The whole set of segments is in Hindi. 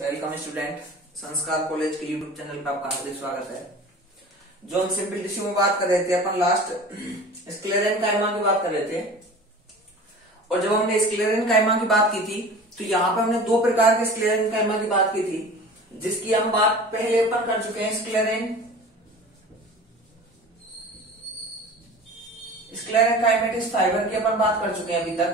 Welcome student. संस्कार कॉलेज के यूट्यूब चैनल पर आपका हार्दिक स्वागत है। जो हम सिंपल टिश्यू में बात कर रहे थे, अपन लास्ट स्क्लेरेनकाइमा की बात कर रहे थे। और जब हमने स्क्लेरेनकाइमा की बात की थी तो यहाँ पे हमने दो प्रकार के स्क्लेरेनकाइमा की बात की थी, जिसकी हम बात पहले अपन कर चुके हैं। स्क्लेरेनकाइमेटिस फाइबर की अपन बात कर चुके हैं अभी तक।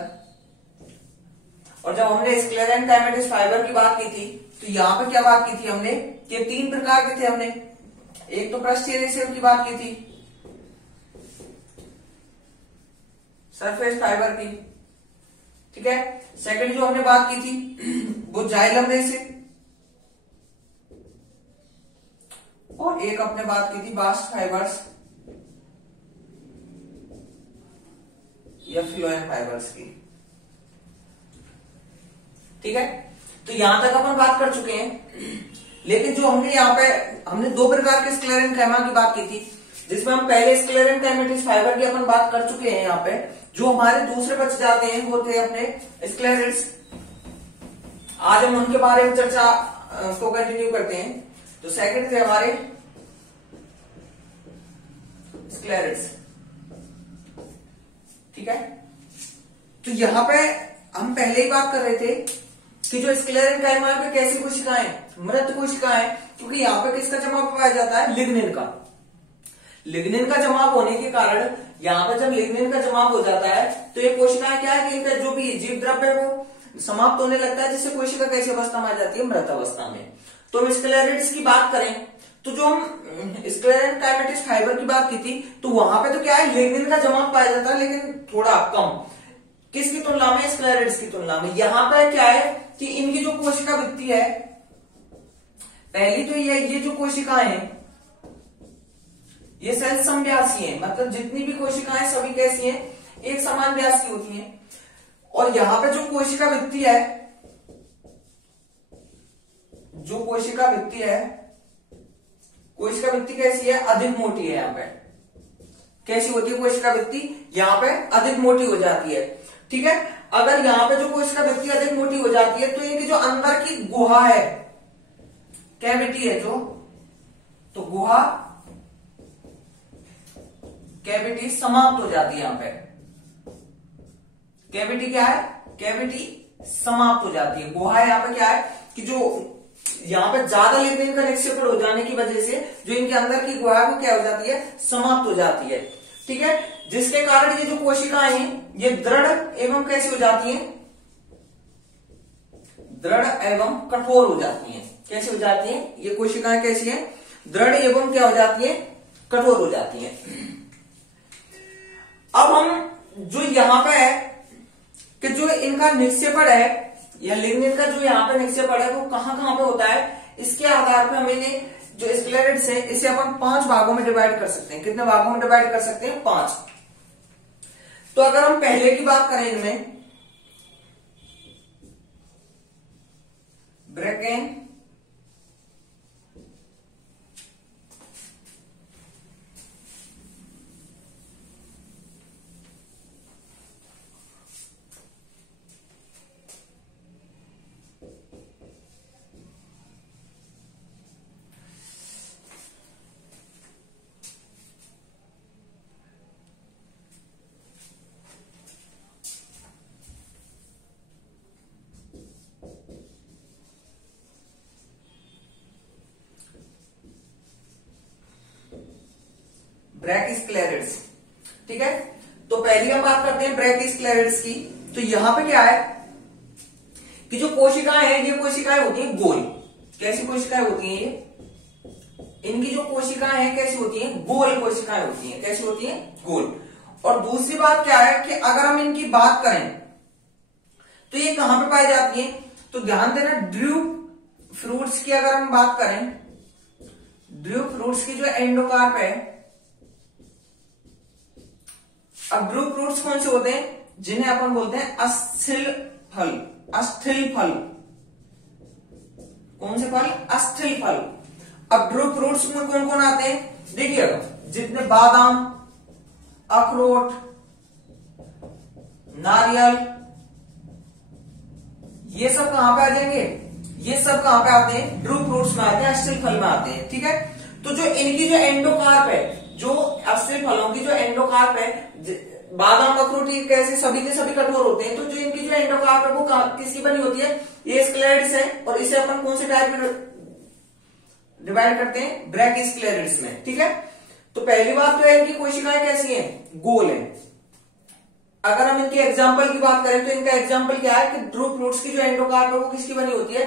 और जब हमने स्क्लेरेनकाइमेटिस फाइबर की बात की थी तो यहाँ पे क्या बात की थी हमने कि तीन प्रकार के थे। हमने एक तो पृष्ठीय रेशेव की बात की थी, सरफेस फाइबर की, ठीक है। सेकंड जो हमने बात की थी वो जाइलम रेशेव, और एक अपने बात की थी बास्ट फाइबर्स या फ्लोएम फाइबर्स की, ठीक है। तो यहां तक अपन बात कर चुके हैं। लेकिन जो हमने यहाँ पे हमने दो प्रकार के स्क्लेरेनकाइमा की बात की थी, जिसमें हम पहले स्क्लेरेनकाइमेटिस फाइबर की अपन बात कर चुके हैं। यहाँ पे जो हमारे दूसरे बच जाते हैं वो थे अपने स्क्लेरेट्स। आज हम उनके बारे में चर्चा को कंटिन्यू करते हैं। तो सेकंड थे हमारे स्क्लेरेट्स, ठीक है। तो यहां पे हम पहले ही बात कर रहे थे कि जो स्क्लेरेनकाइमा में कैसी कोशिकाएं, मृत कोशिकाएं, क्योंकि यहाँ पे किसका जमाव पाया जाता है, लिग्निन का। लिग्निन का जमाव होने के कारण यहाँ पे जब लिग्निन का जमाव हो जाता है तो ये कोशिकाएं क्या है कि इनका जो भी जीव द्रव्य है वो समाप्त होने लगता है, जिससे कोशिका कैसी अवस्था में आ जाती है, मृत अवस्था में। तो हम स्क्लेरेट्स की बात करें तो जो हम स्क्लेरेनकाइमेटिस फाइबर की बात की थी तो वहां पे तो क्या है, लिग्निन का जमाव पाया जाता है, लेकिन थोड़ा कम। किसकी तुलना में, स्क्लेरेट्स की तुलना में। यहां पर क्या है कि इनकी जो कोशिका वृत्ति है, पहली तो ये जो कोशिकाएं हैं ये सेल समव्यासी है, मतलब जितनी भी कोशिकाएं सभी कैसी हैं, एक समान व्यास की होती हैं। और यहां पे जो कोशिका वृत्ति है, जो कोशिका वृत्ति है, कोशिका वृत्ति कैसी है, अधिक मोटी है। यहां पे कैसी होती है कोशिका वृत्ति, यहां पे अधिक मोटी हो जाती है, ठीक है। अगर यहां पे जो कोशिका वृत्ति अधिक मोटी हो जाती है तो इनकी जो अंदर की गुहा है, कैविटी है जो, तो गुहा कैविटी समाप्त हो जाती है। यहां पे कैविटी क्या है, कैविटी समाप्त हो जाती है। गुहा यहां पे क्या है कि जो यहां पे ज्यादा लिग्निन का निक्षेपण हो जाने की वजह से जो इनके अंदर की गुहा है वो क्या हो जाती है, समाप्त हो जाती है, ठीक है। जिसके कारण ये जो कोशिकाएं हैं ये दृढ़ एवं कैसी हो जाती हैं, दृढ़ एवं कठोर हो जाती हैं। कैसी हो जाती हैं ये कोशिकाएं, कैसी हैं, दृढ़ एवं क्या हो जाती हैं, कठोर हो जाती हैं। अब हम जो यहां पे है कि जो इनका निक्षेपण है या लिग्निन का जो यहां पे निक्षेपण है वो कहां कहां पे होता है, इसके आधार पर हम इन्हें जो स्क्लेरेट्स है इसे अपन 5 भागों में डिवाइड कर सकते हैं। कितने भागों में डिवाइड कर सकते हैं, 5। तो अगर हम पहले की बात करें इनमें, ब्रैकेन, ब्रैकिस्क्लेरेट्स, ठीक है। तो पहली हम बात करते हैं ब्रैकिस्क्लेरेट्स की। तो यहां पे क्या है कि जो कोशिकाएं हैं ये कोशिकाएं होती हैं गोल। कैसी कोशिकाएं होती हैं ये, इनकी जो कोशिकाएं हैं कैसी होती हैं, गोल कोशिकाएं होती हैं। कैसी होती हैं, गोल। और दूसरी बात क्या है कि अगर हम इनकी बात करें तो ये कहां पे पाई जाती है, तो ध्यान देना, ड्रूप फ्रूट्स की अगर हम बात करें, ड्रूप फ्रूट्स की जो एंडोकार्प है। अब ड्रूप फ्रूट्स कौन से होते हैं, जिन्हें अपन बोलते हैं अस्थिल फल। अस्थिल फल, कौन से फल, अस्थिल फल। अब ड्रूप फ्रूट्स में कौन कौन आते हैं, देखिएगा, जितने बादाम, अखरोट, नारियल, ये सब कहां पे आ जाएंगे, ये सब कहां पे आते हैं? ड्रू फ्रूट्स में आते हैं, अस्थिल फल में आते हैं। ठीक है, तो जो इनकी जो एंडोकार्प है, जो अस्थिल फलों की जो एंडोकार्प है, बादाम अखरोट ये कैसे सभी के सभी कठोर होते हैं, तो जो इनकी जो एंडोकार्प है वो किसकी बनी होती है? ये स्क्लेरिड्स है, और इसे अपन कौन से टाइप में डिवाइड करते हैं? ब्रैकिस्क्लेरिड्स में। ठीक है, तो पहली बात तो है इनकी कोशिकाएं कैसी हैं? गोल है। अगर हम इनके एग्जाम्पल की बात करें तो इनका एग्जाम्पल क्या है कि ड्रू फ्रूट्स की जो एंडोकार्प है वो किसकी बनी होती है?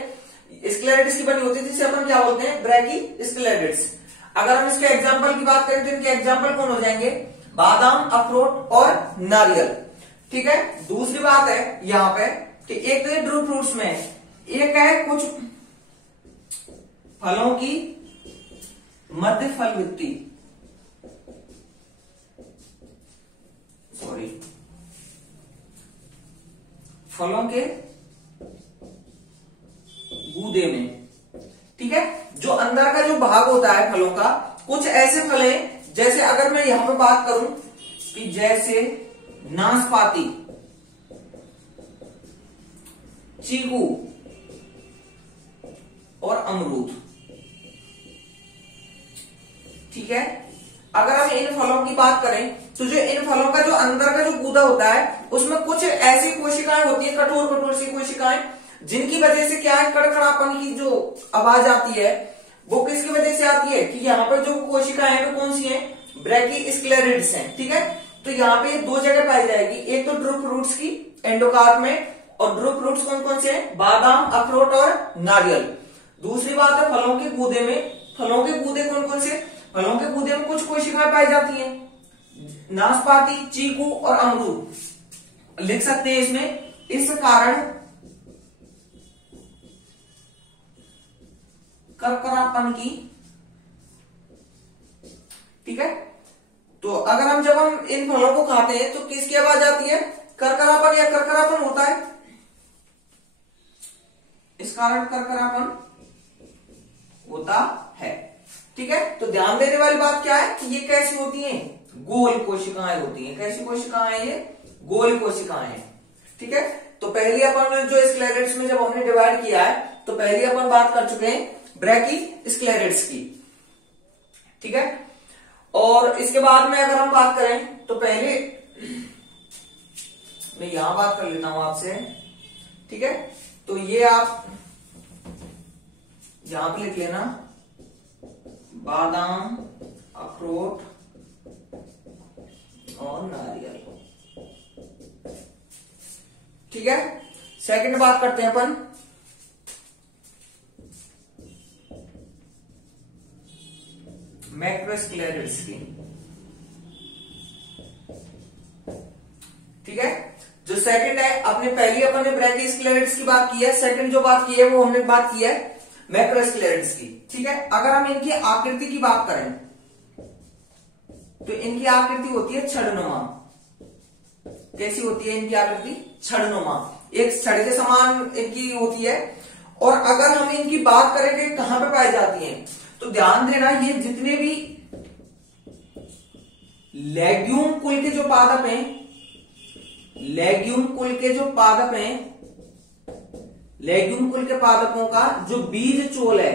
स्क्लेरिड्स की बनी होती है, जिसे अपन क्या बोलते हैं? ब्रैकिस्क्लेरिड्स। अगर हम इसके एग्जाम्पल की बात करें तो इनके एग्जाम्पल कौन हो जाएंगे? बादाम, अखरोट और नारियल। ठीक है, दूसरी बात है यहां पे कि एक तो ये ड्रू फ्रूट्स में है, एक है कुछ फलों की मध्य फल वृत्ति, सॉरी, फलों के गूदे में। ठीक है, जो अंदर का जो भाग होता है फलों का, कुछ ऐसे फल हैं, जैसे अगर मैं यहां पे बात करूं कि जैसे नाशपाती, चीकू और अमरूद। ठीक है, अगर हम इन फलों की बात करें तो जो इन फलों का जो अंदर का जो गूदा होता है उसमें कुछ ऐसी कोशिकाएं होती है, कठोर कठोर सी कोशिकाएं, जिनकी वजह से क्या है? कड़कड़ापन की जो आवाज आती है वो किसकी वजह से आती है? कि यहाँ पर जो कोशिकाएं हैं वो कौन सी हैं? ब्रैकिस्क्लेरिड्स हैं। ठीक है, तो यहाँ पे दो जगह पाई जाएगी, एक तो ड्रू फ्रूट्स की एंडोकार्प में, और ड्रू फ्रूट्स कौन कौन से हैं? बादाम, अखरोट और नारियल। दूसरी बात है फलों के गूदे में। फलों के गूदे कौन कौन से? फलों के गूदे में कुछ कोशिकाएं पाई जाती हैं, नाशपाती, चीकू और अमरूद। लिख सकते हैं इसमें, इस कारण करकरापन की। ठीक है, तो अगर हम जब हम इन फलों को खाते हैं तो किसकी आवाज आती है? करकरापन या करकरापन होता है, इस कारण करकरापन होता है। ठीक है, तो ध्यान देने वाली बात क्या है कि ये कैसी होती हैं? गोल कोशिकाएं होती हैं। कैसी कोशिकाएं हैं ये? गोल कोशिकाएं हैं। ठीक है, तो पहले अपन जो स्क्लेरिड्स में जब हमने डिवाइड किया है तो पहले अपन बात कर चुके हैं ब्रैकिस्क्लेरिड्स की। ठीक है, और इसके बाद में अगर हम बात करें तो पहले मैं यहां बात कर लेता हूं आपसे। ठीक है, तो ये आप यहां पे लिख लेना, बादाम, अखरोट और नारियल। ठीक है, सेकंड बात करते हैं अपन मैक्रोस्क्लेरिड्स की। ठीक है, जो सेकंड है, अपने पहली अपन ने ब्रैकिस्क्लेरिड्स की बात की है, सेकंड जो बात की है वो हमने बात की है मैक्रोस्क्लेरिड्स की। ठीक है, अगर हम इनकी आकृति की बात करें तो इनकी आकृति होती है छड़नुमा। कैसी होती है इनकी आकृति? छड़नुमा, एक छड़ के समान इनकी होती है। और अगर हम इनकी बात करें कि कहां पे पाई जाती हैं, तो ध्यान देना, ये जितने भी लेग्यूम कुल के जो पादप हैं, लेग्यूम कुल के जो पादप हैं, लेग्यूम कुल के पादपों का जो बीज चोल है,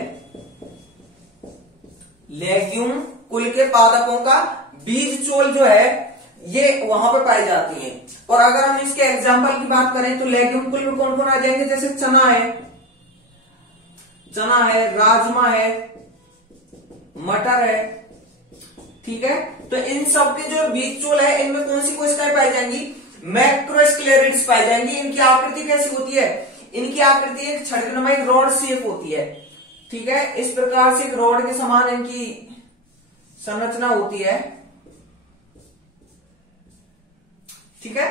लेग्यूम कुल के पादपों का बीज चोल जो है ये वहां पर पाई जाती है। और अगर हम इसके एग्जाम्पल की बात करें तो लेग्यूम कुल में कौन कौन आ जाएंगे? जैसे चना है, चना है, राजमा है, मटर है। ठीक है, तो इन सब के जो बीज चोल है इनमें कौन सी कोशिकाएं पाई जाएंगी? मैक्रोस्क्लेरिड्स पाई जाएंगी। इनकी आकृति कैसी होती है? इनकी आकृति एक छड़नुमा, एक रॉड शेप होती है। ठीक है, इस प्रकार से एक रॉड के समान इनकी संरचना होती है। ठीक है,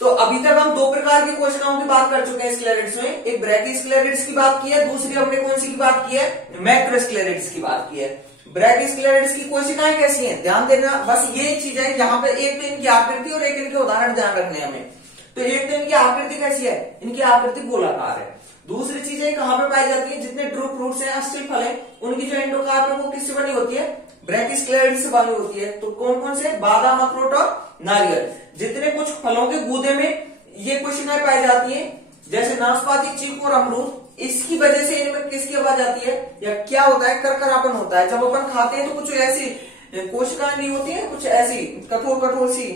तो अभी तक हम दो प्रकार की कोशिकाओं की बात कर चुके हैं स्क्लेरिड्स में। एक ब्रैकिस्क्लेरिड्स की बात की है, दूसरी हमने कौन सी की बात की है? मैक्रोस्क्लेरिड्स की बात की है। ब्रैकिस्क्लेरिड्स की कोशिकाएं कैसी हैं? ध्यान देना, बस ये चीज है यहाँ पे, एक तो इनकी आकृति और एक इनके उदाहरण ध्यान रखने हमें। तो एक तो इनकी आकृति कैसी है? इनकी आकृति गोलाकार है। दूसरी चीजें कहां पे पाई जाती है? जितने ड्रू फ्रूट्स हैं, अस्थिल फल है, उनकी जो एंडोकार्प है वो किससे बनी होती है? ब्रैकिस्क्लेरिड्स से बनी होती है। तो कौन कौन से? बादाम, अखरोट और नारियल। जितने कुछ फलों के गूदे में ये कोशिकाएं पाई जाती हैं, जैसे नाशपाती, चीकू और अमरूद, इसकी वजह से इनमें किसकी आवाज आती है या क्या होता है, करकरापन होता है। जब अपन खाते हैं तो कुछ ऐसी कोशिकाएं नहीं होती है, कुछ ऐसी कठोर कठोर सी,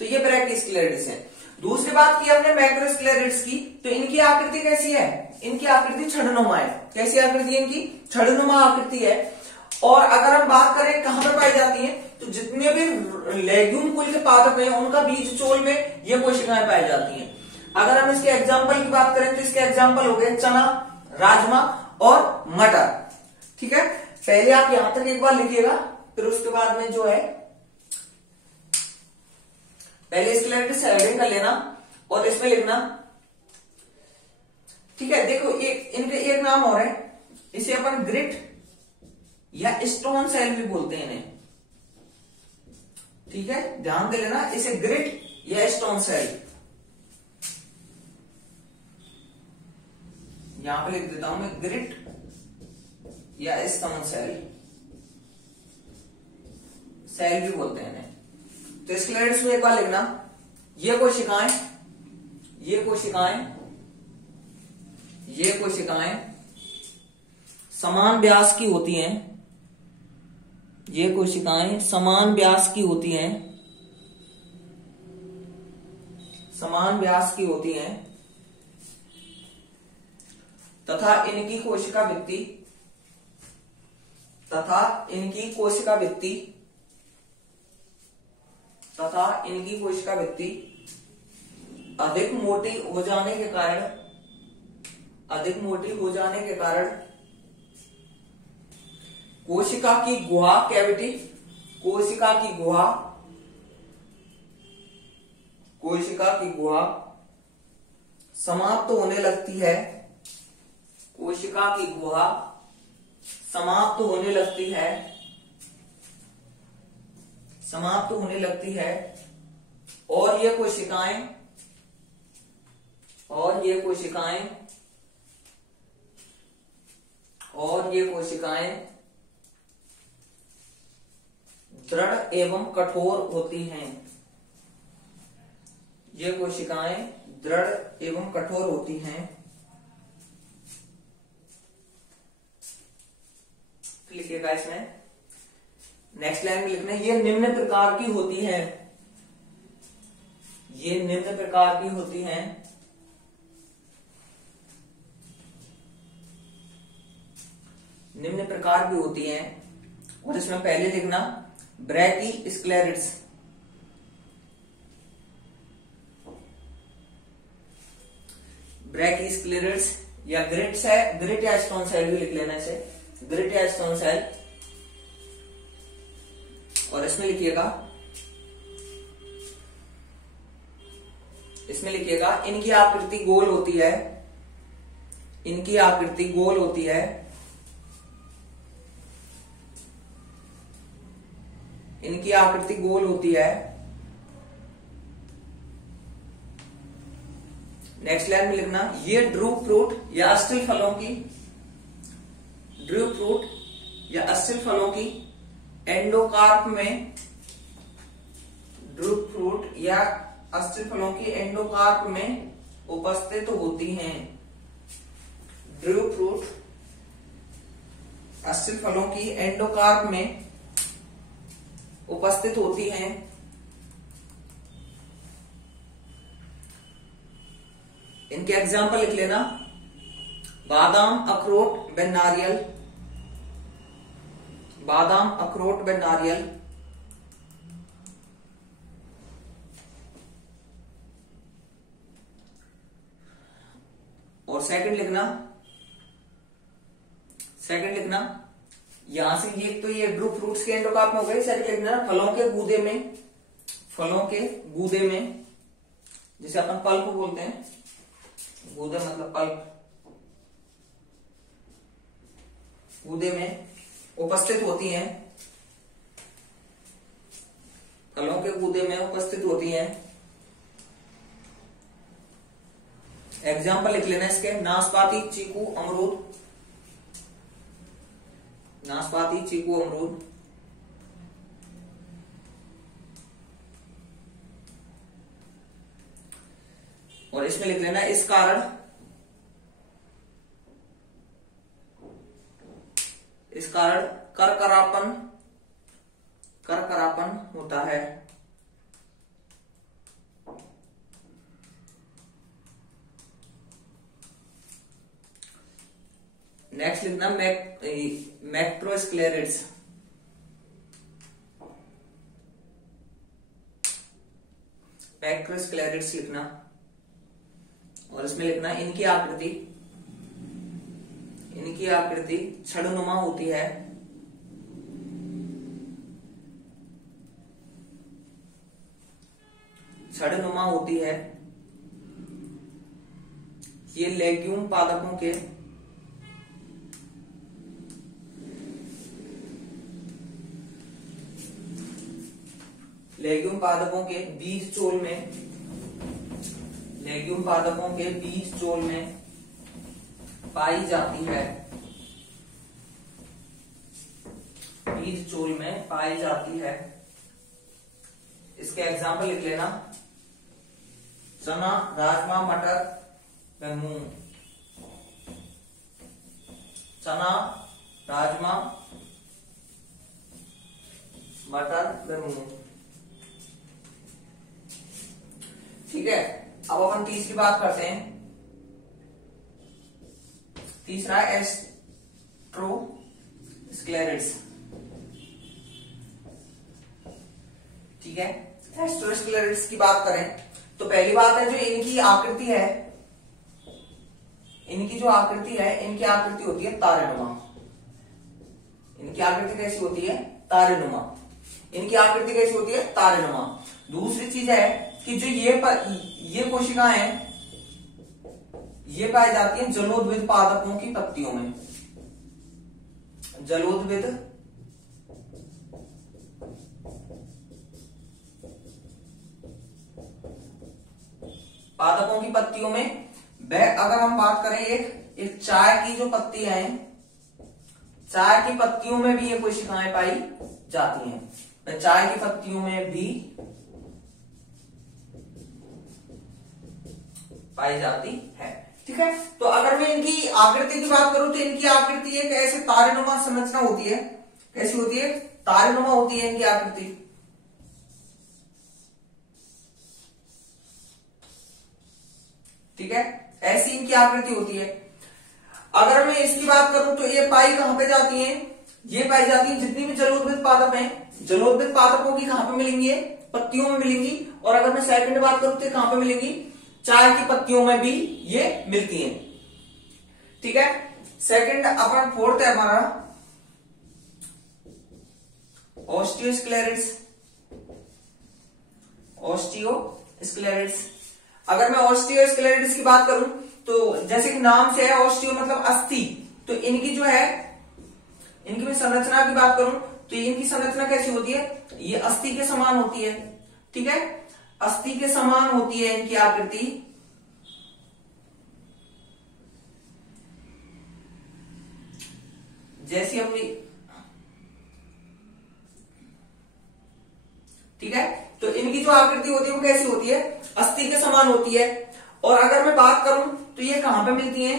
तो ये ब्रैकियोस्क्लेरिड्स है। दूसरी बात की हमने मैक्रोस्क्लेरिड्स की, तो इनकी आकृति कैसी है, इनकी आकृति छड़नुमा है। कैसी आकृति है इनकी, छड़नुमा आकृति है। और अगर हम बात करें कहां पर पाई जाती है, तो जितने भी लेग्यूम कुल के पादप हैं उनका बीज चोल में ये कोशिकाएं पाई जाती हैं। अगर हम इसके एग्जाम्पल की बात करें तो इसके एग्जाम्पल हो गए चना, राजमा और मटर। ठीक है, पहले आप यहां तक एक बार लिखिएगा, फिर उसके बाद में जो है पहले स्क्लेरिड्स हेडिंग कर लेना और इसमें लिखना। ठीक है, देखो एक इनके एक नाम और है, इसे अपन ग्रिट या स्टोन सेल भी बोलते हैं इन्हें। ठीक है, ध्यान दे लेना, इसे ग्रिट या स्टोन सेल, यहां पे लिख देता हूं मैं, ग्रिट या स्टोन सेल, सेल भी बोलते हैं इन्हें। तो स्क्लेरिड्स में एक बार लिखना, ये कोशिकाएं समान व्यास की होती हैं, ये कोशिकाएं समान व्यास की होती हैं, समान व्यास की होती हैं तथा इनकी कोशिका भित्ति अधिक मोटी हो जाने के कारण कोशिका की गुहा कैविटी, कोशिका की गुहा समाप्त होने लगती है, कोशिका की गुहा समाप्त होने लगती है और ये कोशिकाएं दृढ़ एवं कठोर होती हैं। ये कोशिकाएं दृढ़ एवं कठोर होती हैं। लिखिएगा इसमें, नेक्स्ट लाइन में लिखना है, ये निम्न प्रकार की होती हैं, ये निम्न प्रकार की होती हैं। निम्न प्रकार की होती हैं और इसमें पहले लिखना ब्रैकियोस्क्लेरिड्स, ब्रैकियोस्क्लेरिड्स या ग्रिट्स है, ग्रिट या स्टोन सेल भी लिख लेना इसे, ग्रिट या स्टोन सेल। और इसमें लिखिएगा इनकी आकृति गोल होती है, इनकी आकृति गोल होती है, इनकी आकृति गोल होती है। नेक्स्ट लाइन में लिखना, ये ड्रूप फ्रूट या अस्टिल फलों की, ड्रूप फ्रूट या अस्टिल फलों की एंडोकार्प में, ड्रूप फ्रूट या अस्टिल फलों की एंडोकार्प में उपस्थित होती हैं। ड्रूप फ्रूट अस्टिल फलों की एंडोकार्प में उपस्थित होती हैं। इनके एग्जाम्पल लिख लेना, बादाम, अखरोट व नारियल, बादाम, अखरोट व नारियल। और सेकंड लिखना यहां से, ये तो ये ड्रूप फ्रूट्स के एंडोकार्प में हो गए। सेकंड लिखना फलों के गूदे में, जिसे अपन पल्प बोलते हैं, गूदे मतलब पल्प, गूदे में उपस्थित होती हैं, फलों के गूदे में उपस्थित होती हैं। एग्जाम्पल लिख लेना इसके, नाशपाती, चीकू, अमरूद, नाशपाती, चीकू, अमरूद। और इसमें लिख लेना इस कारण करकरापन होता है। नेक्स्ट लिखना मैक्रोस्क्लेरिड्स। मैक्रोस्क्लेरिड्स लिखना और इसमें लिखना इनकी आकृति छड़नुमा होती है। छड़नुमा होती है। ये लेग्यूम पादपों के बीज चोल में पाई जाती है। बीज चोल में पाई जाती है। इसके एग्जाम्पल लिख लेना चना, राजमा, मटर व मूंग। चना, राजमा, मटर व मूंग। ठीक है, अब अपन तीसरी बात करते हैं। तीसरा एस्ट्रोस्क्लेरिड्स। ठीक है, एस्ट्रोस्क्लेरिड्स की बात करें तो पहली बात है जो इनकी आकृति है, इनकी आकृति होती है तारेनुमा। इनकी आकृति कैसी होती है? तारेनुमा। इनकी आकृति कैसी होती है? तारेनुमा। दूसरी चीज है कि जो ये कोशिकाएं ये पाई जाती हैं जलोद्भिद पादपों की पत्तियों में। जलोद्भिद पादपों की पत्तियों में। अगर हम बात करें एक चाय की जो पत्तियां हैं, चाय की पत्तियों में भी ये कोशिकाएं पाई जाती हैं। चाय की पत्तियों में भी पाई जाती है। ठीक है, तो अगर मैं इनकी आकृति की बात करूं तो इनकी आकृति एक ऐसे तारेनुमा संरचना होती है। कैसी होती है? तारेनुमा होती है इनकी आकृति। ठीक है, ऐसी इनकी आकृति होती है। अगर मैं इसकी बात करूं तो ये पाई कहां पे जाती है? ये पाई जाती है जितनी भी जलोद्भिद पादप हैं, जलोद्भिद पादपों की कहां पे मिलेंगी? पत्तियों में मिलेंगी। और अगर मैं सेकंड बात करूं तो कहां पे मिलेंगी? चाय की पत्तियों में भी ये मिलती हैं। ठीक है, सेकंड अपन फोर्थ है हमारा ओस्टियोस्क्लेरिड्स। ओस्टियोस्क्लेरिड्स। अगर मैं ओस्टियोस्क्लेरिड्स की बात करूं तो जैसे कि नाम से है ओस्टियो मतलब अस्थि, तो इनकी जो है इनकी मैं संरचना की बात करूं तो इनकी संरचना कैसी होती है? ये अस्थि के समान होती है। ठीक है, अस्थि के समान होती है इनकी आकृति। जैसी हमने, ठीक है, तो इनकी जो आकृति होती है वो कैसी होती है? अस्थि के समान होती है। और अगर मैं बात करूं तो ये कहां पे मिलती हैं?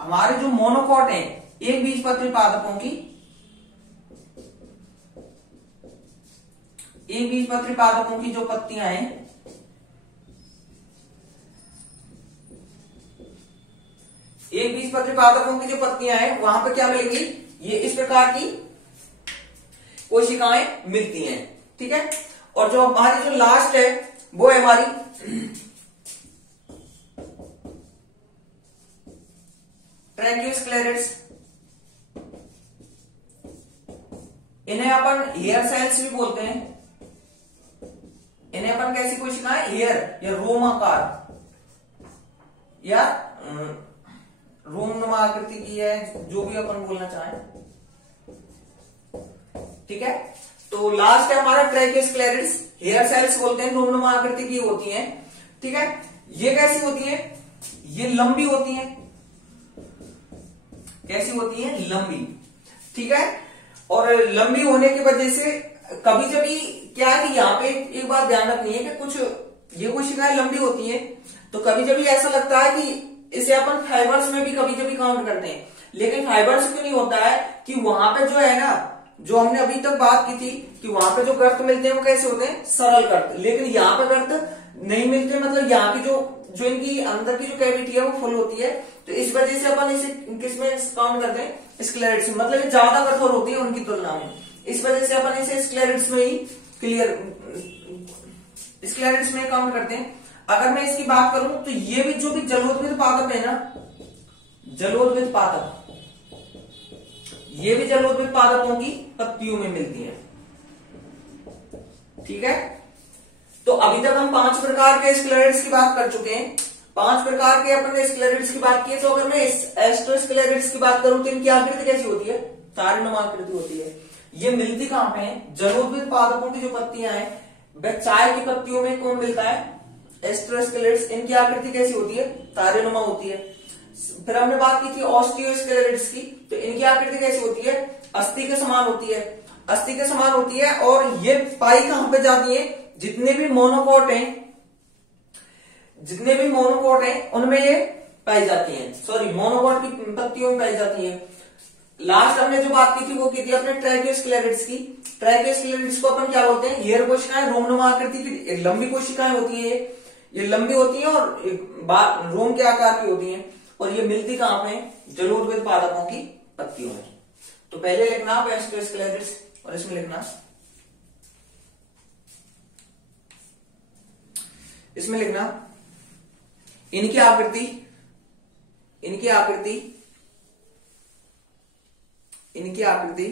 हमारे जो मोनोकॉट हैं, एक बीजपत्री पादपों की, एक बीजपत्री पादपों की जो पत्तियां हैं, एक बीजपत्री पादपों की जो पत्तियां हैं वहां पे क्या मिलेंगी? ये इस प्रकार की कोशिकाएं मिलती हैं। ठीक है, और जो हमारी जो लास्ट है वो है हमारी ट्रैकियोस्क्लेरिड्स। इन्हें अपन हेयर सेल्स भी बोलते हैं। इन्हें अपन कैसी कोशिकाएं? हेयर या रोमाकार या रोमनुमा आकृति की है, जो भी अपन बोलना चाहें। ठीक है, तो लास्ट है हमारा ट्रैकियोस्क्लेरिड्स। हेयर सेल्स बोलते हैं, रोमनुमा आकृति की होती हैं। ठीक है, ये कैसी होती है? ये लंबी होती हैं। कैसी होती है? लंबी। ठीक है, और लंबी होने की वजह से कभी जब क्या है कि यहाँ पे एक बात ध्यान रखनी है कि कुछ ये कोशिकाएं लंबी होती हैं, तो कभी कभी ऐसा लगता है कि इसे अपन फाइबर्स में भी कभी कभी काउंट करते हैं, लेकिन फाइबर्स क्यों नहीं होता है कि वहां पे जो है ना, जो हमने अभी तक बात की थी कि वहां पे जो गर्त मिलते हैं वो कैसे होते हैं, सरल गर्त, लेकिन यहाँ पे गर्त नहीं मिलते, मतलब यहाँ की जो इनकी अंदर की जो कैविटी है वो फुल होती है, तो इस वजह से अपन इसे किसमें काउंट करते हैं, स्क्लेरेट्स में, मतलब ये ज्यादा कठोर होती है उनकी तुलना में, इस वजह से अपन इसे स्क्लेरेट्स में ही स्क्लेरेट्स में काउंट करते हैं। अगर मैं इसकी बात करूं तो ये भी जो भी जलोद्भिद पादप है ना, जलोद्भिद पादप, ये भी जलोद्भिद पादपों की पत्तियों में मिलती है। ठीक है, तो अभी तक हम 5 प्रकार के स्क्लेरेट्स की बात कर चुके हैं। 5 प्रकार के अपन ने स्क्लेरेट्स की बात की है, तो अगर मैं एस्ट्रोस्क्लेरेट्स की बात करूं तो इनकी आकृति कैसी होती है, तारेनुमा आकृति होती है। ये मिलती कहां पे है, जलोद्भिद पादपों की जो पत्तियां हैं वह चाय की पत्तियों में कौन मिलता है, एस्ट्रोस्क्लेरेट्स, इनकी आकृति कैसी होती है, तारेनुमा होती है। फिर हमने बात की थी ऑस्टियोस्क्लेरेट्स की, तो इनकी आकृति कैसी होती है, अस्थि के समान होती है, अस्थि के समान होती है, और ये पाई कहां पे जाती है, जितने भी मोनोकोट हैं उनमें ये पाई जाती हैं, सॉरी मोनोकोट की पत्तियों में पाई जाती हैं। लास्ट हमने जो बात की थी वो की थी अपने ट्रैकियोस्क्लेरेट्स की। ट्रैकियोस्क्लेरेट्स को अपन क्या बोलते हैं, हेयर कोशिकाएं, रोमनुमा आकृति की लंबी कोशिकाएं होती है, ये लंबी होती है और रोम के आकार की होती है, और ये मिलती कहां पे, जलोद्भिद पादपों की पत्तियों में। तो पहले लिखना आप एस्ट्रोस्क्लेरेट्स, और इसमें लिखना, इसमें लिखना इनकी आकृति, इनकी आकृति, इनकी आकृति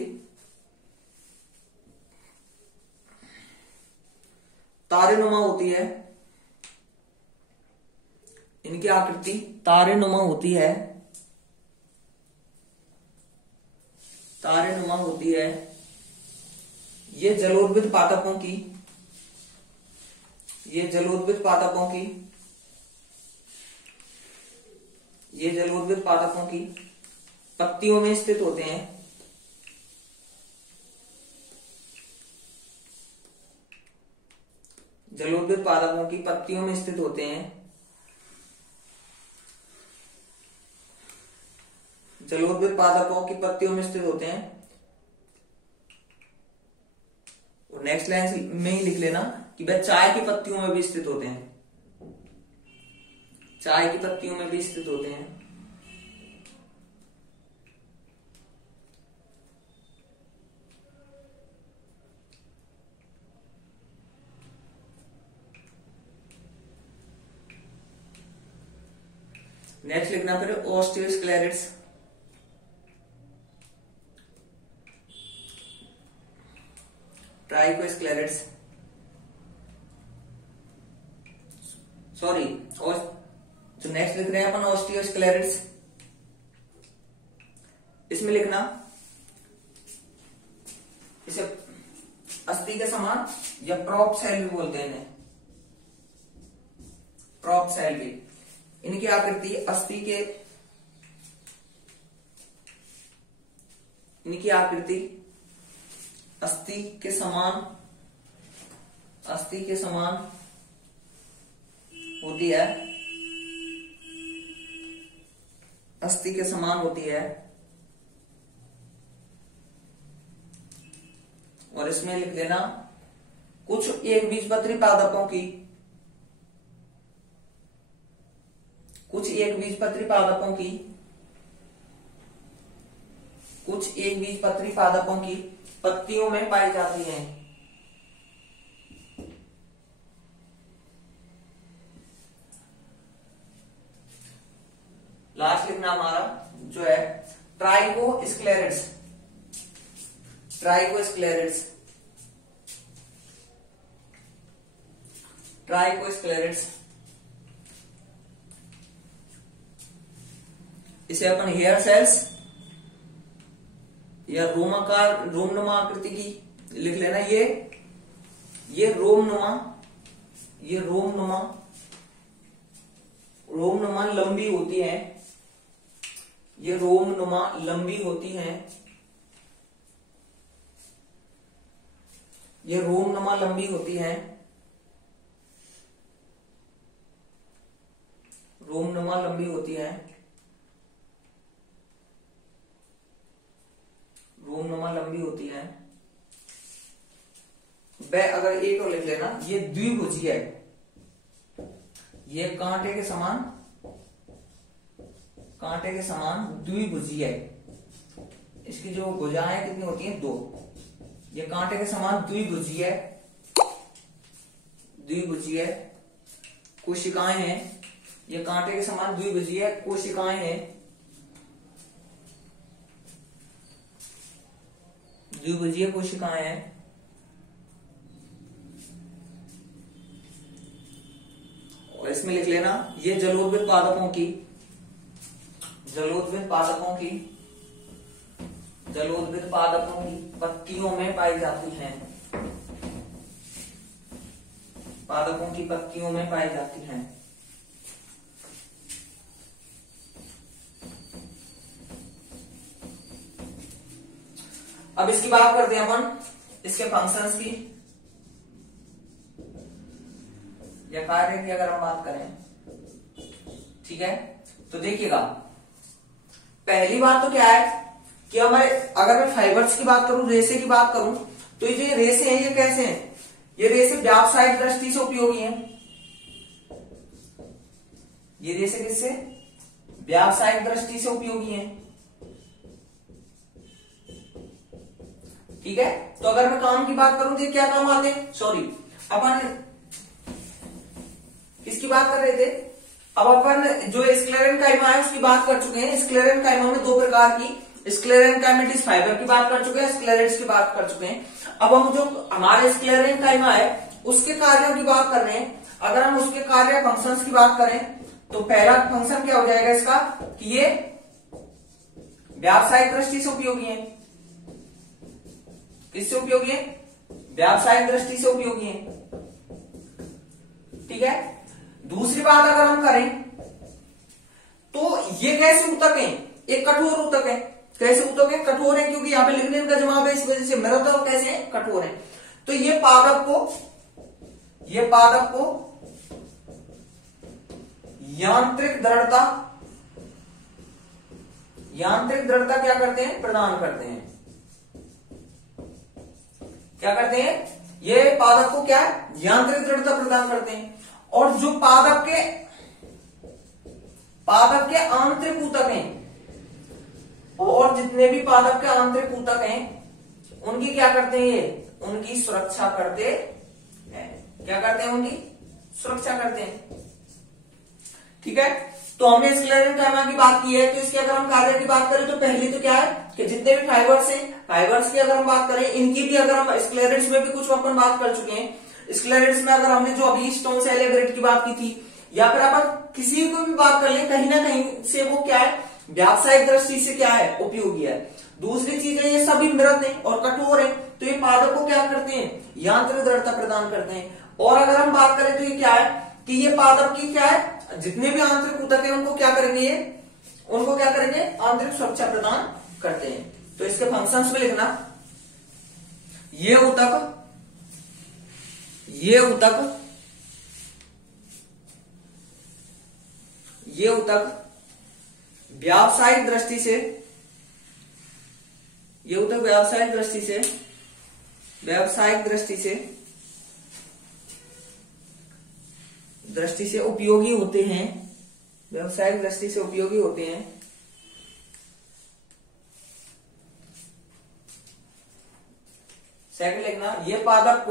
तारेनुमा होती है, इनकी आकृति तारेनुमा होती है, तारेनुमा होती है। ये जलोद्भिद पादपों की, ये जलोद्भिद पादपों की, ये जलोद्भिद पादपों की पत्तियों में स्थित होते हैं, जलोद्भिद पादपों की पत्तियों में स्थित होते हैं, जलोद्भिद पादपों की पत्तियों में स्थित होते हैं। और नेक्स्ट लाइन में ही लिख लेना कि वह चाय की पत्तियों में भी स्थित होते हैं, चाय की पत्तियों में भी स्थित होते हैं। नेक्स्ट लिखना फिर ऑस्टियोस्क्लेरेट्स, ट्राइकोस्क्लेरेट्स, सॉरी, जो नेक्स्ट लिख रहे हैं अपन ऑस्टियोस्क्लेरेट्स, इसमें लिखना इसे अस्थि के समान या प्रॉप सेल भी बोलते हैं इन्हें, प्रॉप सेल भी। इनकी आकृति अस्थि के, इनकी आकृति अस्थि के समान, अस्थि के समान होती है, अस्थि के समान होती है। और इसमें लिख देना कुछ एक बीजपत्री पादपों की, कुछ एक बीजपत्री पादपों की, कुछ एक बीजपत्री पादपों की पत्तियों में पाई जाती हैं। लास्ट लिखना हमारा जो है ट्राइकोस्क्लेरेट्स, ट्राइकोस्क्लेरेट्स, ट्राइकोस्क्लेरेट्स। इसे अपन हेयर सेल्स या रोमाकार, रोमनुमा आकृति की लिख लेना। ये रोमनुमा, ये रोमनुमा, रोमनुमा लंबी होती है, ये रोमनुमा लंबी होती हैं, ये रोमनुमा लंबी होती हैं। रोमनुमा लंबी होती है, रोमनुमा लंबी होती है। वह अगर एक और लिख लेना, ये द्विभुजी है, ये कांटे के समान द्विभुजी है। इसकी जो भुजाएं कितनी होती हैं? 2। ये कांटे के समान द्विभुजी है, कोशिकाएं हैं। ये कांटे के समान द्विभुजी है, कोशिकाएं हैं, द्विभुजीय कोशिकाएं हैं। और इसमें लिख लेना, ये जलोद्भिद पादपों की पत्तियों में पाई जाती हैं, पादपों की पत्तियों में पाई जाती हैं। अब इसकी बात करते हैं अपन, इसके फंक्शंस की या कार्य की अगर हम बात करें, ठीक है। तो देखिएगा, पहली बात तो क्या है कि हमारे, अगर मैं फाइबर्स की बात करूं, रेशे की बात करूं, तो ये जो रेशे हैं ये कैसे हैं? ये रेशे व्यावसायिक दृष्टि से उपयोगी हैं। ये रेशे किससे? व्यावसायिक दृष्टि से उपयोगी हैं, ठीक है। तो अगर मैं काम की बात करूं तो क्या काम आते हैं? सॉरी, अपन किसकी बात कर रहे थे? अब अपन जो स्क्लेरेन्काइमा है उसकी बात कर चुके हैं। स्क्लेरेन्काइमा में 2 प्रकार की, स्क्लेरेन्काइमेटिस फाइबर की बात कर चुके हैं, स्क्लेरेट्स की बात कर चुके हैं। अब हम जो हमारे स्क्लेरेन्काइमा है उसके कार्यों की बात कर रहे हैं। अगर हम उसके कार्य फंक्शंस की बात करें तो पहला फंक्शन क्या हो जाएगा इसका कि ये व्यावसायिक दृष्टि से उपयोगी है। किससे उपयोगी है? व्यावसायिक दृष्टि से उपयोगी है, ठीक है। दूसरी बात अगर हम करें तो ये कैसे ऊतक है? एक कठोर ऊतक है। कैसे ऊतक है? कठोर है, क्योंकि यहाँ पे लिग्निन का जमाव है, इस वजह से मृत और कैसे है? कठोर है। तो ये पादप को यांत्रिक दृढ़ता क्या करते हैं? प्रदान करते हैं। क्या करते हैं? ये पादप को क्या है? यांत्रिक दृढ़ता प्रदान करते हैं। और जो पादप के आंतरिक ऊतक हैं, और जितने भी पादप के आंतरिक ऊतक हैं उनकी क्या करते हैं? ये उनकी सुरक्षा करते हैं। क्या करते हैं? उनकी सुरक्षा करते हैं, ठीक है। तो हमने स्क्लेरेन्काइमा की बात की है, तो इसके अगर हम कार्य की बात करें तो पहले तो क्या है कि जितने भी फाइबर्स हैं, फाइबर्स की अगर हम बात करें, इनकी भी अगर हम स्क्लेरेट्स में भी कुछ अपन बात कर चुके हैं। स्क्लेरेट्स में अगर हमने जो अभी स्टोन सेल एग्रेट की बात की थी, या फिर अपन किसी को भी बात कर ले, कहीं ना कहीं से वो क्या है? व्यावसायिक दृष्टि से क्या है? उपयोगी है। दूसरी चीज है, ये सभी मृत है और कठोर है, तो ये पादप को क्या करते हैं? यांत्रिक दृढ़ता प्रदान करते हैं। और अगर हम बात करें तो ये क्या है कि ये पादप की क्या है? जितने भी आंतरिक ऊतक है उनको क्या करेंगे? उनको क्या करेंगे? आंतरिक सुरक्षा प्रदान करते हैं। तो इसके फंक्शंस में लिखना, ये ऊतक व्यावसायिक दृष्टि से उपयोगी होते हैं। व्यावसायिक दृष्टि से उपयोगी होते हैं। सेकंड लिखना, ये पादप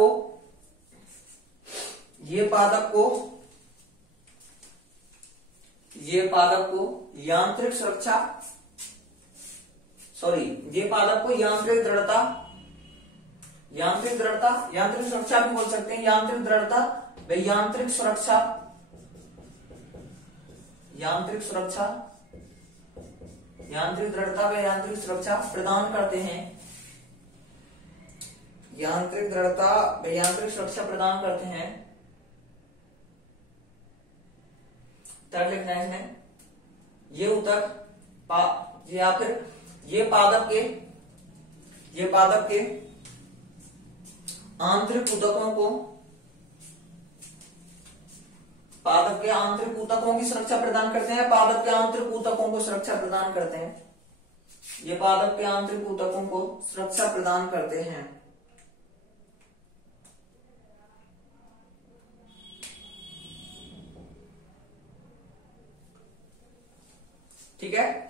यांत्रिक सुरक्षा, यांत्रिक सुरक्षा भी बोल सकते हैं। यांत्रिक दृढ़ता व यांत्रिक सुरक्षा प्रदान करते हैं। यांत्रिक दृढ़ता व यांत्रिक सुरक्षा प्रदान करते हैं। थर्ड लिखना है इसमें, ये ऊतक या फिर ये पादप के आंतरिक ऊतकों को पादप के आंतरिक ऊतकों की सुरक्षा प्रदान करते हैं, पादप के आंतरिक ऊतकों को सुरक्षा प्रदान करते हैं। ये पादप के आंतरिक ऊतकों को सुरक्षा प्रदान करते हैं। ठीक है।